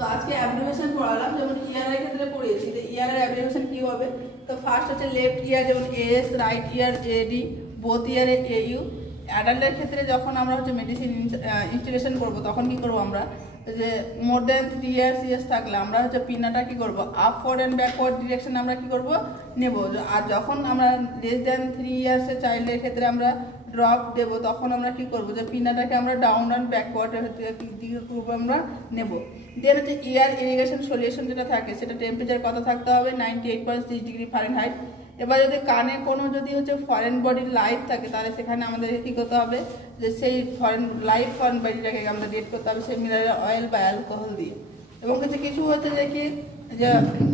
তো আজকে অ্যাব্রিভিয়েশন পড়ালাম, যেমন ইয়ার এর ক্ষেত্রে পড়িয়েছি। তো ইয়ার এর অ্যাব্রিভিয়েশন কি হবে? তো ফার্স্ট হচ্ছে লেফট ইয়ার, যেমন এএস, রাইট ইয়ার এডি, বোথ ইয়ারে এইউ। অ্যাডাল্টের ক্ষেত্রে যখন আমরা হচ্ছে মেডিসিন ইনস্টিটিউশন করব তখন কি করব আমরা, যে মোর দেন 3 ইয়ার্স ইয়েস থাকলে আমরা হচ্ছে পিনাটা কি করব, আপওয়ার্ড অ্যান্ড ব্যাকওয়ার্ড ডিরেকশন আমরা কি করব, নেব। আর যখন আমরা লেস দেন 3 ইয়ার্সের চাইল্ডের ক্ষেত্রে আমরা ড্রপ দেব, তখন আমরা কি করব, যে পিনাটাকে আমরা ডাউন অ্যান্ড ব্যাকওয়ার্ডের দিকে আমরা নেব। দেন হচ্ছে ইয়ার ইরিগেশন সলিউশন যেটা থাকে সেটা টেম্পারেচার কত থাকতে হবে, 98.6 ডিগ্রি ফারেনহাইট। এবার যদি কানে কোনো যদি হচ্ছে ফরেন বডির লাইট থাকে তাহলে সেখানে আমাদের কি করতে হবে, যে সেই ফরেন বডিটাকে আমাদের রেড করতে হবে সেই মিনারেল অয়েল বা অ্যালকোহল দিয়ে। এবং কিছু হচ্ছে যে কি, যে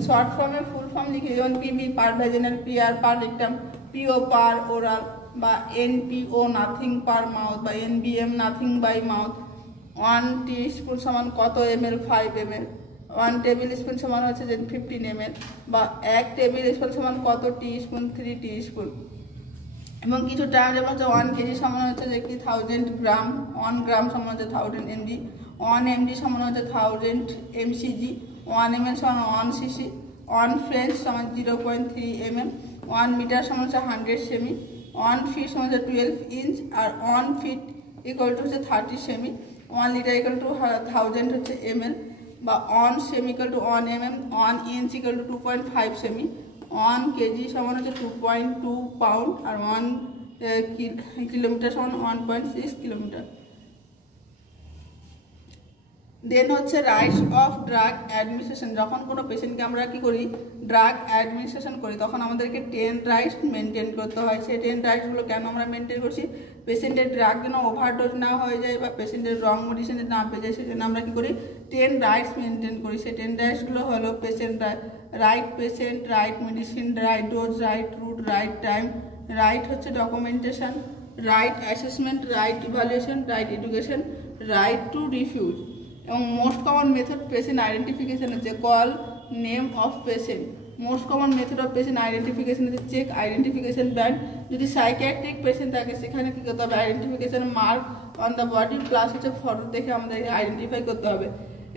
শর্ট ফর্মে ফুল ফর্ম লিখে, যেমন পিবি পার ভ্যাজিনাল, পিআর পার রেক্টাম, পিও পার ওরাল, বা এনপিও নাথিং পার মাউথ, বা এনবিএম নাথিং বাই মাউথ। 1 টিস্পুন সমান কত ml, 5 ml। 1 টেবিল স্পুন সমান হচ্ছে যে 15 ml, বা 1 টেবিল স্পুন সমান কত টিস্পুন, 3 টিস্পুন। এবং কিছু টার্ম যেমন হচ্ছে 1 কেজি সমান হচ্ছে যে কি 1000 গ্রাম, 1 গ্রাম সমান হচ্ছে 1000 mg, 1 mg সমান হচ্ছে 1000 mcg, 1 ml সমান 1 cc, 1 ফ্রেঞ্চ সমান 0.3 mm, 1 মিটার সমান হচ্ছে 100 সেমি, 1 ফিট সমান হচ্ছে 12 ইঞ্চ, আর 1 ফিট ইকুয়াল টু হচ্ছে 30 সেমি, 1 লিটার ইকুয়াল টু 1000 হচ্ছে ml, বা 1 semi equal to 1 mm, 1 inch equal to 2.5 semi, 1 KG সমান হচ্ছে 2.2 পাউন্ড, আর 1 কিলোমিটার সমান 1.6 কিলোমিটার। দেন হচ্ছে রাইটস অফ ড্রাগ অ্যাডমিনিস্ট্রেশন। যখন কোনো পেশেন্টকে আমরা কি করি, ড্রাগ অ্যাডমিনিস্ট্রেশন করি, তখন আমাদেরকে 10 রাইটস মেনটেন করতে হয়। সেই 10 রাইটসগুলো কেন আমরা মেনটেন করছি, পেশেন্টের ড্রাগ যেন ওভারডোজ না হয়ে যায় বা পেশেন্টের রং মেডিসিন না পেয়ে যায়, সেই জন্য আমরা কি করি, 10 রাইটস মেনটেন করি। সেই 10 রাইটসগুলো হলো right patient, right medicine, right dose, right route, right time, right হচ্ছে documentation, right assessment, right evaluation, right education, right to refuse. এবং most common method patient identification হচ্ছে call name of patient. Most common method of patient identification হচ্ছে check identification band. যদি psychiatric patient থাকে সেখানে কী করতে হবে, identification mark on the body plus হচ্ছে ফটো দেখে আমাদেরকে আইডেন্টিফাই করতে হবে।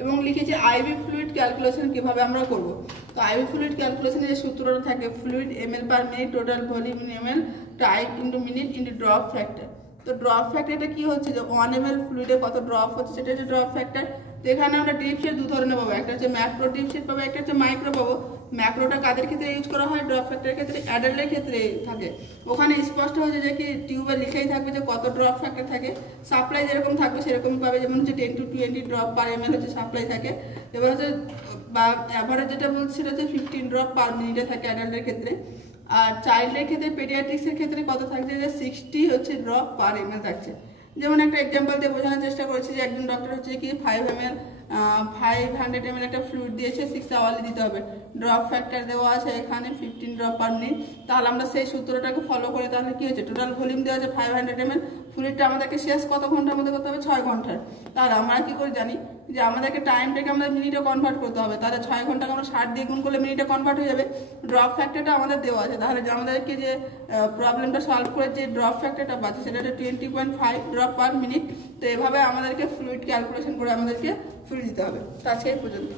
এবং লিখেছি আইভি ফ্লুইড ক্যালকুলেশন কীভাবে আমরা করব। তো আইভি ফ্লুইড ক্যালকুলেশনের যে সূত্রটা থাকে, fluid ml per minute, total volume ml, time into minute into drop factor. তো ড্রপ ফ্যাক্টরটা কি হচ্ছে, যে 1 ml ফ্লুইডে কত ড্রপ হচ্ছে সেটা হচ্ছে ড্রপ ফ্যাক্টর। তো এখানে আমরা ড্রিপশেড দু ধরনের পাবো, একটা হচ্ছে ম্যাক্রো ড্রিপশেড পাবো, একটা হচ্ছে মাইক্রো পাবো। ম্যাক্রোটা কাদের ক্ষেত্রে ইউজ করা হয়, ড্রপ ফ্যাক্টরের ক্ষেত্রে, অ্যাডাল্টের ক্ষেত্রে থাকে। ওখানে স্পষ্ট হচ্ছে যে কি টিউবে লিখেই থাকবে যে কত ড্রপ ফ্যাক্টর থাকে, সাপ্লাই যেরকম থাকবে সেরকমই পাবে। যেমন হচ্ছে 10 to 20 ড্রপ পার ml হচ্ছে সাপ্লাই থাকে। এবার হচ্ছে বা অ্যাভারেজ যেটা বলছি সেটা হচ্ছে 15 ড্রপ পার মিনিটে থাকে অ্যাডাল্টের ক্ষেত্রে। আর চাইল্ডের ক্ষেত্রে, পেডিয়াট্রিক্সের ক্ষেত্রে কত থাকছে, যে 60 হচ্ছে ড্রপ পার ml থাকছে। যেমন একটা এক্সাম্পল দিয়ে বোঝানোর চেষ্টা করেছি, যে একজন ডক্টর হচ্ছে কি 500 ml একটা ফ্লুইড দিয়েছে, 6 আওয়ারলি দিতে হবে। ড্রপ ফ্যাক্টর দেওয়া আছে এখানে 15 ড্রপ পার মিনিট। তাহলে আমরা সেই সূত্রটাকে ফলো করে তাহলে কি হচ্ছে, টোটাল ভলিউম দেওয়া আছে 500 ml, ফ্লুইডটা আমাদেরকে শেষ কত ঘন্টার মধ্যে করতে হবে, 6 ঘন্টার। তাহলে আমরা কি করে জানি, যে আমাদেরকে টাইমটাকে আমাদের মিনিটে কনভার্ট করতে হবে। তাহলে 6 ঘন্টাকে আমরা 60 দিয়ে গুণ করলে মিনিটে কনভার্ট হয়ে যাবে। ড্রপ ফ্যাক্টরটা আমাদের দেওয়া আছে, তাহলে আমাদেরকে যে প্রবলেমটা সলভ করে যে ড্রপ ফ্যাক্টরটা পাচ্ছে সেটা হচ্ছে 20.5 ড্রপ পার মিনিট। তো এভাবে আমাদেরকে ফ্লুইড ক্যালকুলেশন করে আমাদেরকে ফ্লুইড দিতে হবে। তা সেই পর্যন্ত।